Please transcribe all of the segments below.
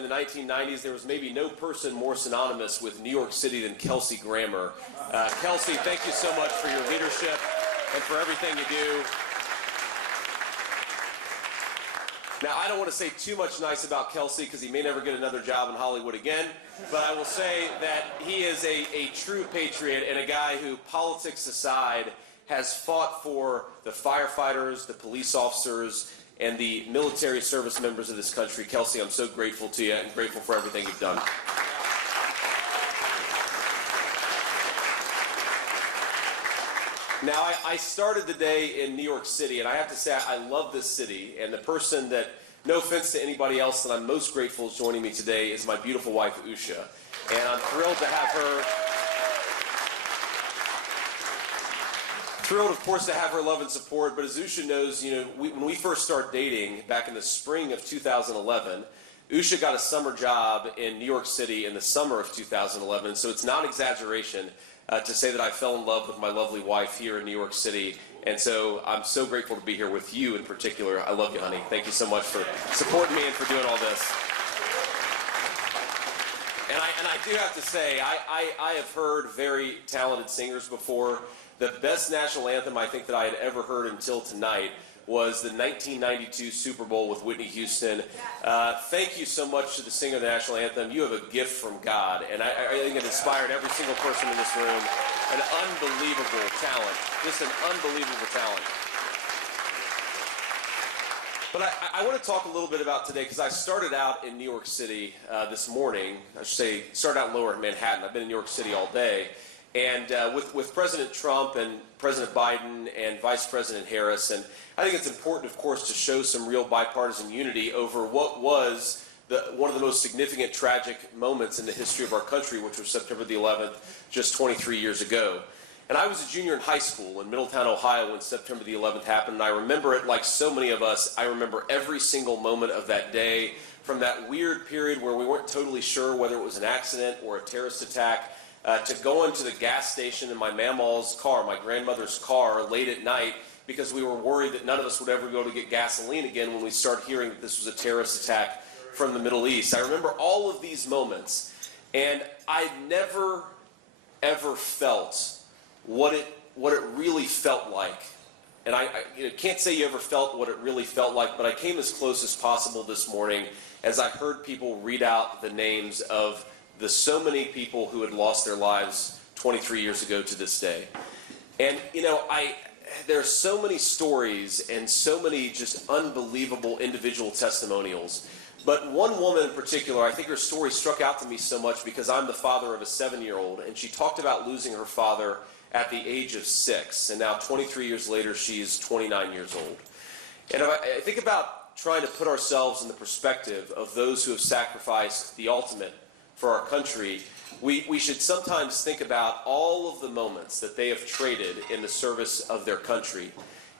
in the 1990s, there was maybe no person more synonymous with New York City than Kelsey Grammer. Kelsey, thank you so much for your leadership and for everything you do. Now, I don't want to say too much nice about Kelsey because he may never get another job in Hollywood again, but I will say that he is a true patriot and a guy who, politics aside, has fought for the firefighters, the police officers, and the military service members of this country. Kelsey, I'm so grateful to you and grateful for everything you've done. Now, I started the day in New York City, and I have to say I love this city, and the person that, no offense to anybody else, that I'm most grateful is joining me today is my beautiful wife, Usha. And I'm thrilled to have her, of course, to have her love and support, but as Usha knows, you know, when we first started dating back in the spring of 2011, Usha got a summer job in New York City in the summer of 2011, so it's not exaggeration to say that I fell in love with my lovely wife here in New York City, and so I'm so grateful to be here with you in particular. I love you, honey. Thank you so much for supporting me and for doing all this. And I do have to say, I have heard very talented singers before. The best national anthem I think that I had ever heard until tonight was the 1992 Super Bowl with Whitney Houston. Thank you so much to the singer of the national anthem. You have a gift from God, and I think it inspired every single person in this room. An unbelievable talent, just an unbelievable talent. But I want to talk a little bit about today because I started out in New York City this morning. I should say, started out in lower Manhattan. I've been in New York City all day. And with President Trump and President Biden and Vice President Harris, and I think it's important, of course, to show some real bipartisan unity over what was one of the most significant tragic moments in the history of our country, which was September the 11th, just 23 years ago. And I was a junior in high school in Middletown, Ohio, when September the 11th happened, and I remember it like so many of us. I remember every single moment of that day, from that weird period where we weren't totally sure whether it was an accident or a terrorist attack, to go into the gas station in my mamaw's car, my grandmother's car, late at night, because we were worried that none of us would ever go to get gasoline again when we started hearing that this was a terrorist attack from the Middle East. I remember all of these moments, and I never, ever felt what it really felt like. And I can't say you ever felt what it really felt like, but I came as close as possible this morning as I heard people read out the names of the so many people who had lost their lives 23 years ago to this day. And, you know, there are so many stories and so many just unbelievable individual testimonials. But one woman in particular, I think her story struck out to me so much because I'm the father of a 7-year-old, and she talked about losing her father at the age of 6. And now 23 years later, she's 29 years old. And I think about trying to put ourselves in the perspective of those who have sacrificed the ultimate for our country. We should sometimes think about all of the moments that they have traded in the service of their country.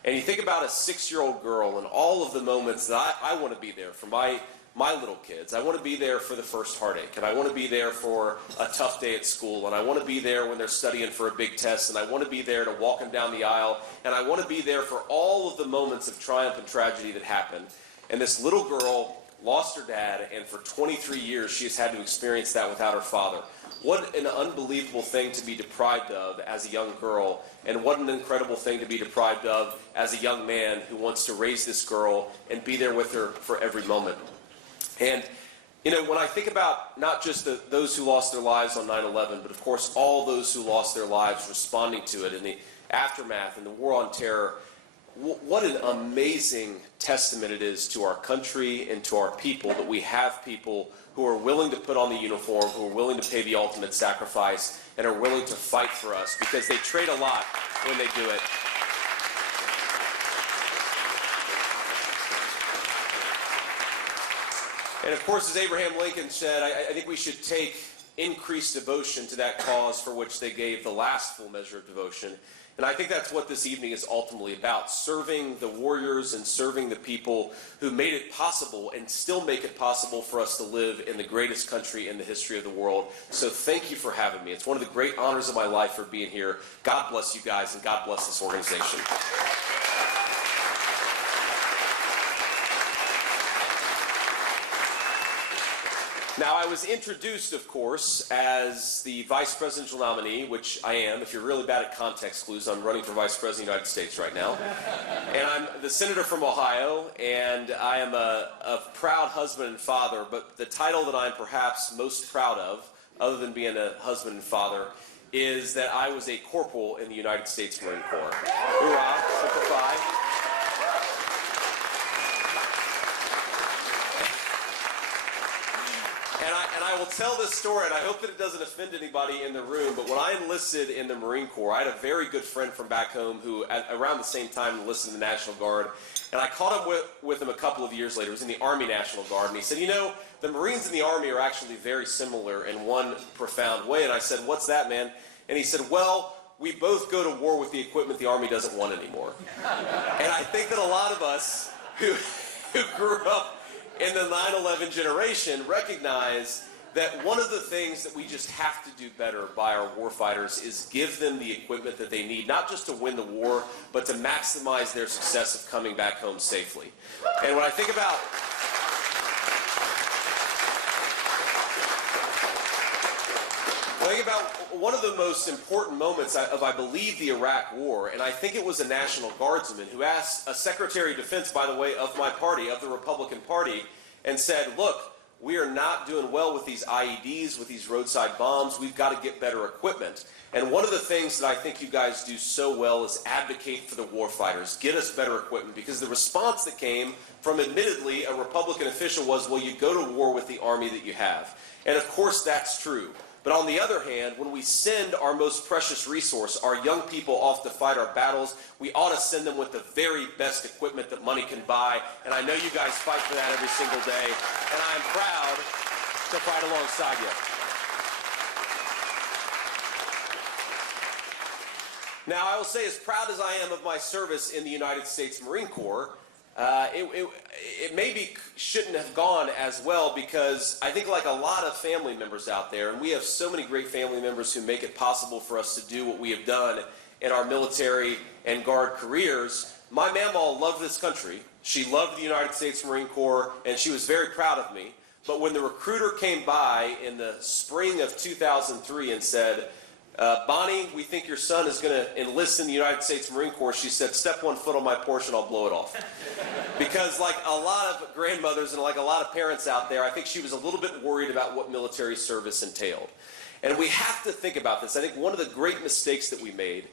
And you think about a 6-year-old girl and all of the moments that I want to be there for my little kids. I want to be there for the first heartache, and I want to be there for a tough day at school, and I want to be there when they're studying for a big test, and I want to be there to walk them down the aisle, and I want to be there for all of the moments of triumph and tragedy that happen. And this little girl lost her dad, and for 23 years she has had to experience that without her father. What an unbelievable thing to be deprived of as a young girl, and what an incredible thing to be deprived of as a young man who wants to raise this girl and be there with her for every moment. And, you know, when I think about not just those who lost their lives on 9/11, but of course all those who lost their lives responding to it in the aftermath and the war on terror, what an amazing testament it is to our country and to our people that we have people who are willing to put on the uniform, who are willing to pay the ultimate sacrifice, and are willing to fight for us, because they trade a lot when they do it. And of course, as Abraham Lincoln said, I think we should take increased devotion to that cause for which they gave the last full measure of devotion. And I think that's what this evening is ultimately about, serving the warriors and serving the people who made it possible and still make it possible for us to live in the greatest country in the history of the world. So thank you for having me. It's one of the great honors of my life for being here. God bless you guys, and God bless this organization. Now, I was introduced, of course, as the vice presidential nominee, which I am. If you're really bad at context clues, I'm running for vice president of the United States right now. And I'm the senator from Ohio, and I am a proud husband and father, but the title that I'm perhaps most proud of, other than being a husband and father, is that I was a corporal in the United States Marine Corps. Hoorah, Semper Fi. And I will tell this story, and I hope that it doesn't offend anybody in the room, but when I enlisted in the Marine Corps, I had a very good friend from back home who, around the same time, enlisted in the National Guard. And I caught up with him a couple of years later. He was in the Army National Guard, and he said, you know, the Marines and the Army are actually very similar in one profound way. And I said, what's that, man? And he said, well, we both go to war with the equipment the Army doesn't want anymore. And I think that a lot of us who grew up in the 9/11 generation recognize that one of the things that we just have to do better by our warfighters is give them the equipment that they need, not just to win the war, but to maximize their success of coming back home safely. And when I think about one of the most important moments of, I believe, the Iraq War, and I think it was a National Guardsman who asked a Secretary of Defense, by the way, of my party, of the Republican Party, and said, look, we are not doing well with these IEDs, with these roadside bombs. We've got to get better equipment. And one of the things that I think you guys do so well is advocate for the warfighters. Get us better equipment. Because the response that came from, admittedly, a Republican official was, well, you go to war with the Army that you have. And of course that's true. But on the other hand, when we send our most precious resource, our young people off to fight our battles, we ought to send them with the very best equipment that money can buy. And I know you guys fight for that every single day. And I'm proud to fight alongside you. Now, I will say, as proud as I am of my service in the United States Marine Corps, it maybe shouldn't have gone as well, because I think, like a lot of family members out there, and we have so many great family members who make it possible for us to do what we have done in our military and Guard careers, my mamaw loved this country. She loved the United States Marine Corps, and she was very proud of me. But when the recruiter came by in the spring of 2003 and said, Bonnie, we think your son is going to enlist in the United States Marine Corps, she said, step 1 foot on my porch and I'll blow it off. Because like a lot of grandmothers and like a lot of parents out there, I think she was a little bit worried about what military service entailed. And we have to think about this. I think one of the great mistakes that we made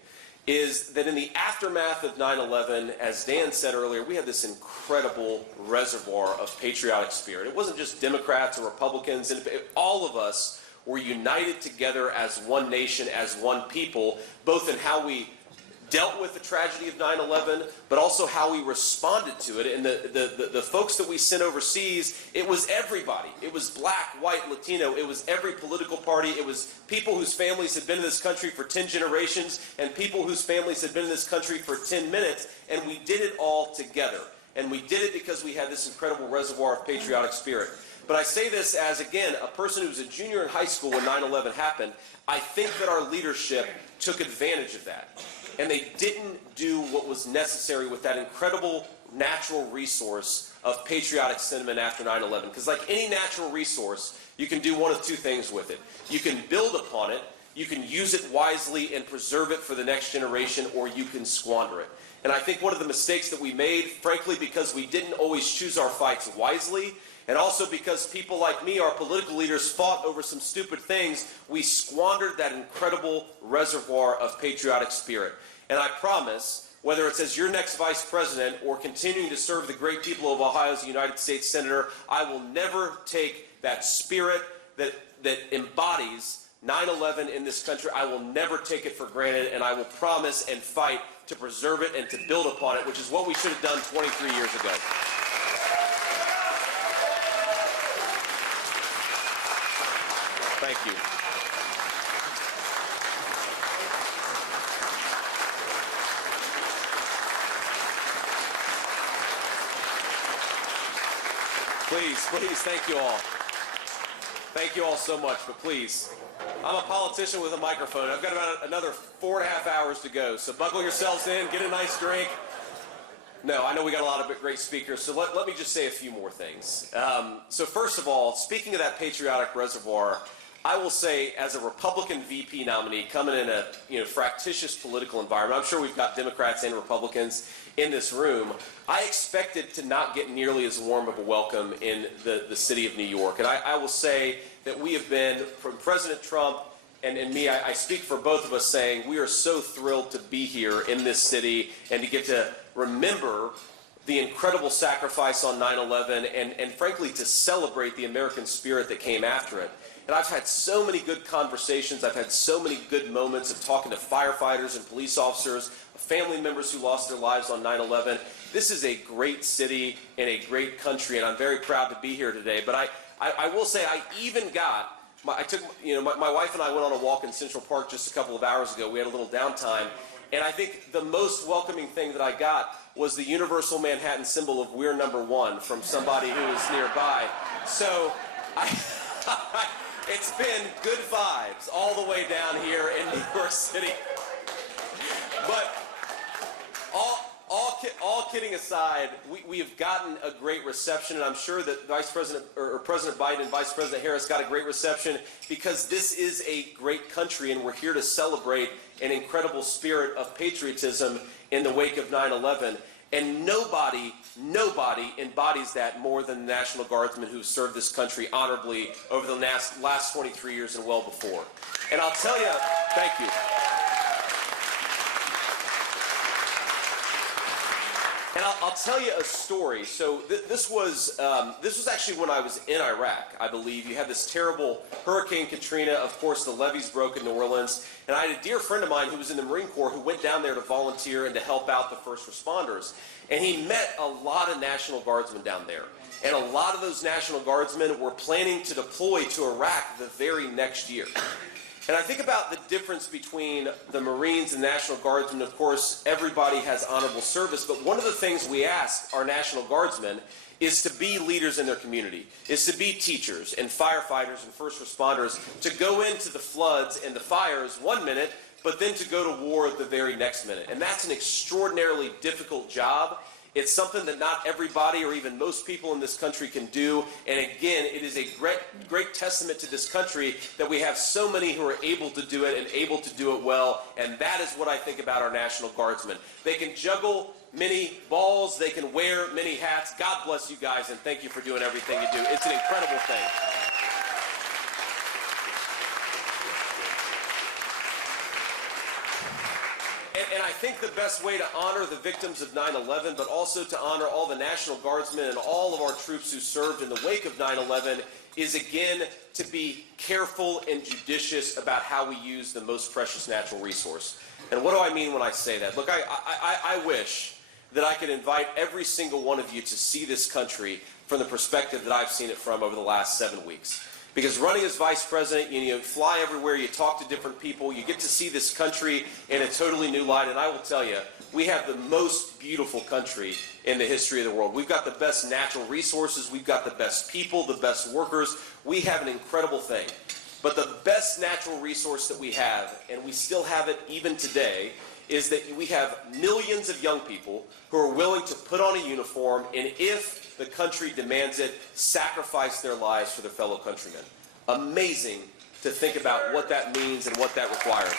is that in the aftermath of 9/11, as Dan said earlier, we had this incredible reservoir of patriotic spirit. It wasn't just Democrats or Republicans, and all of us were united together as one nation, as one people, both in how we dealt with the tragedy of 9/11, but also how we responded to it. And the folks that we sent overseas, it was everybody. It was black, white, Latino. It was every political party. It was people whose families had been in this country for 10 generations and people whose families had been in this country for 10 minutes. And we did it all together. And we did it because we had this incredible reservoir of patriotic spirit. But I say this as, again, a person who was a junior in high school when 9/11 happened. I think that our leadership took advantage of that. And they didn't do what was necessary with that incredible natural resource of patriotic sentiment after 9/11. Because like any natural resource, you can do one of two things with it. You can build upon it, you can use it wisely and preserve it for the next generation, or you can squander it. And I think one of the mistakes that we made, frankly, because we didn't always choose our fights wisely, and also because people like me, our political leaders, fought over some stupid things, we squandered that incredible reservoir of patriotic spirit. And I promise, whether it's as your next vice president or continuing to serve the great people of Ohio as a United States Senator, I will never take that spirit that embodies 9/11 in this country. I will never take it for granted, and I will promise and fight to preserve it and to build upon it, which is what we should have done 23 years ago. Thank you. Please, thank you all. Thank you all so much, but please, I'm a politician with a microphone. I've got about another 4.5 hours to go, so buckle yourselves in, get a nice drink, No, I know we got a lot of great speakers, so let me just say a few more things. So first of all, speaking of that patriotic reservoir, I will say, as a Republican VP nominee coming in a fractious political environment, I'm sure we've got Democrats and Republicans in this room, I expected to not get nearly as warm of a welcome in the city of New York. And I will say that we have been, from President Trump and me, I speak for both of us saying we are so thrilled to be here in this city and to get to remember the incredible sacrifice on 9/11 and frankly to celebrate the American spirit that came after it. And I've had so many good conversations. I've had so many good moments of talking to firefighters and police officers, family members who lost their lives on 9/11. This is a great city and a great country, and I'm very proud to be here today. But I will say I even got, my wife and I went on a walk in Central Park just a couple of hours ago. We had a little downtime. And I think the most welcoming thing that I got was the universal Manhattan symbol of "We're number one" from somebody who is nearby. So it's been good vibes all the way down here in New York City. But all kidding aside, we have gotten a great reception, and I'm sure that President Biden and Vice President Harris got a great reception because this is a great country, and we're here to celebrate an incredible spirit of patriotism in the wake of 9/11. And nobody embodies that more than the National Guardsmen who served this country honorably over the last 23 years and well before. And I'll tell you, thank you. And I'll tell you a story. So this was actually when I was in Iraq, I believe. You had this terrible Hurricane Katrina. Of course, the levees broke in New Orleans. And I had a dear friend of mine who was in the Marine Corps who went down there to volunteer and to help out the first responders. And he met a lot of National Guardsmen down there. And a lot of those National Guardsmen were planning to deploy to Iraq the very next year. And I think about the difference between the Marines and National Guardsmen. Of course, everybody has honorable service, but one of the things we ask our National Guardsmen is to be leaders in their community, is to be teachers and firefighters and first responders, to go into the floods and the fires one minute, but then to go to war the very next minute. And that's an extraordinarily difficult job. It's something that not everybody or even most people in this country can do. And again, it is a great testament to this country that we have so many who are able to do it and able to do it well. And that is what I think about our National Guardsmen. They can juggle many balls. They can wear many hats. God bless you guys, and thank you for doing everything you do. It's an incredible thing. And I think the best way to honor the victims of 9/11, but also to honor all the National Guardsmen and all of our troops who served in the wake of 9/11 is, again, to be careful and judicious about how we use the most precious natural resource. And what do I mean when I say that? Look, I wish that I could invite every single one of you to see this country from the perspective that I've seen it from over the last 7 weeks. Because running as vice president, you fly everywhere, you talk to different people, you get to see this country in a totally new light. And I will tell you, we have the most beautiful country in the history of the world. We've got the best natural resources, we've got the best people, the best workers. We have an incredible thing. But the best natural resource that we have, and we still have it even today, is that we have millions of young people who are willing to put on a uniform, and if the country demands it, sacrifice their lives for their fellow countrymen. Amazing to think about what that means and what that requires.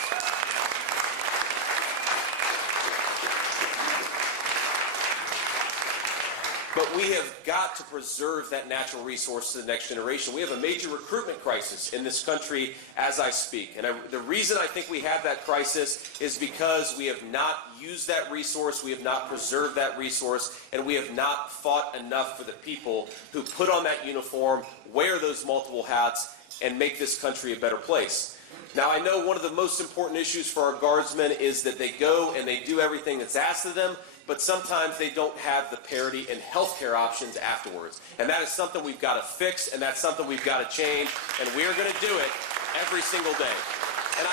But we have got to preserve that natural resource to the next generation. We have a major recruitment crisis in this country as I speak. And the reason I think we have that crisis is because we have not used that resource, we have not preserved that resource, and we have not fought enough for the people who put on that uniform, wear those multiple hats, and make this country a better place. Now, I know one of the most important issues for our guardsmen is that they go and they do everything that's asked of them, but sometimes they don't have the parity and healthcare options afterwards. And that is something we've got to fix, and that's something we've got to change, and we're going to do it every single day. And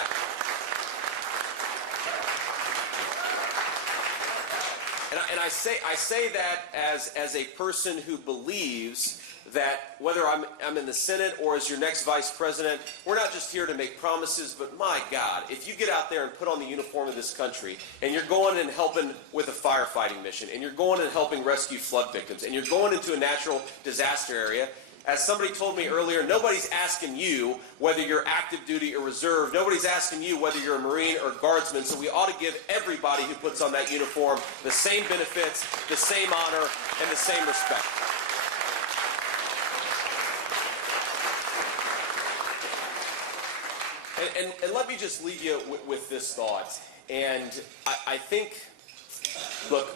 I say that as a person who believes that whether I'm in the Senate or as your next vice president, we're not just here to make promises, but my God, if you get out there and put on the uniform of this country and you're going and helping with a firefighting mission and you're going and helping rescue flood victims and you're going into a natural disaster area, as somebody told me earlier, nobody's asking you whether you're active duty or reserve. Nobody's asking you whether you're a Marine or Guardsman. So we ought to give everybody who puts on that uniform the same benefits, the same honor, and the same respect. And let me just leave you with this thought. And I think, look,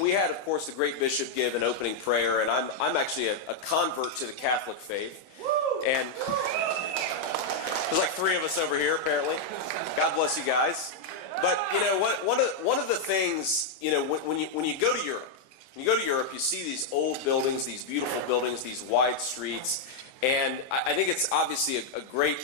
we had, of course, the great bishop give an opening prayer, and I'm actually a convert to the Catholic faith. And there's like 3 of us over here, apparently. God bless you guys. But, you know, one of the things, you know, when you go to Europe, you see these old buildings, these beautiful buildings, these wide streets. And I think it's obviously a great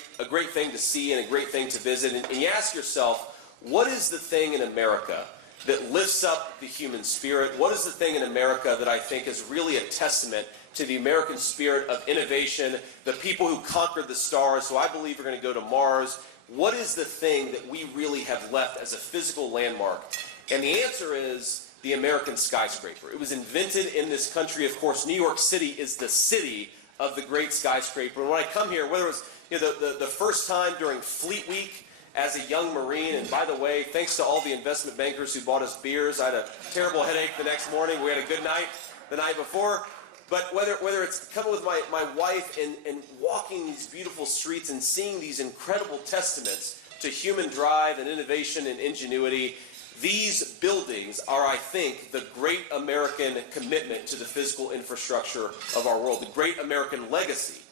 thing to see and a great thing to visit. And you ask yourself, what is the thing in America that lifts up the human spirit? What is the thing in America that I think is really a testament to the American spirit of innovation, the people who conquered the stars, so I believe we're going to go to Mars? What is the thing that we really have left as a physical landmark? And the answer is the American skyscraper. It was invented in this country. Of course, New York City is the city of the great skyscraper. And when I come here, whether it was the first time during Fleet Week as a young Marine, and by the way, thanks to all the investment bankers who bought us beers. I had a terrible headache the next morning. We had a good night the night before. But whether it's coming with my wife and walking these beautiful streets and seeing these incredible testaments to human drive and innovation and ingenuity, these buildings are, I think, the great American commitment to the physical infrastructure of our world, the great American legacy.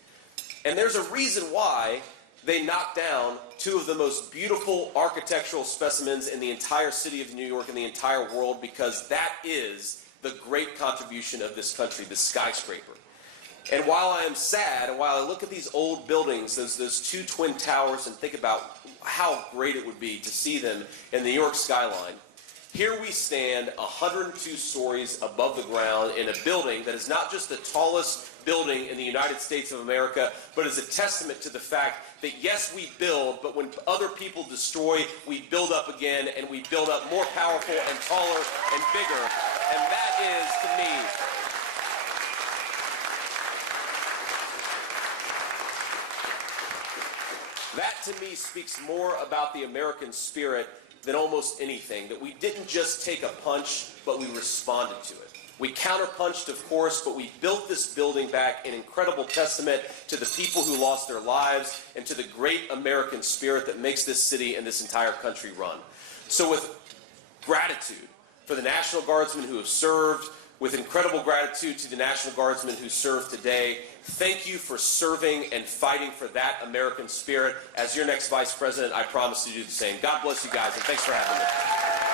And there's a reason why they knocked down 2 of the most beautiful architectural specimens in the entire city of New York and the entire world, because that is the great contribution of this country, the skyscraper. And while I am sad, and while I look at these old buildings, those 2 twin towers, and think about how great it would be to see them in the New York skyline, here we stand 102 stories above the ground in a building that is not just the tallest building in the United States of America, but is a testament to the fact that yes, we build, but when other people destroy, we build up again, and we build up more powerful and taller and bigger. And that is, to me, that to me speaks more about the American spirit than almost anything, that we didn't just take a punch, but we responded to it. We counterpunched, of course, but we built this building back, an incredible testament to the people who lost their lives and to the great American spirit that makes this city and this entire country run. So with gratitude for the National Guardsmen who have served, with incredible gratitude to the National Guardsmen who serve today, thank you for serving and fighting for that American spirit. As your next Vice President, I promise to do the same. God bless you guys, and thanks for having me.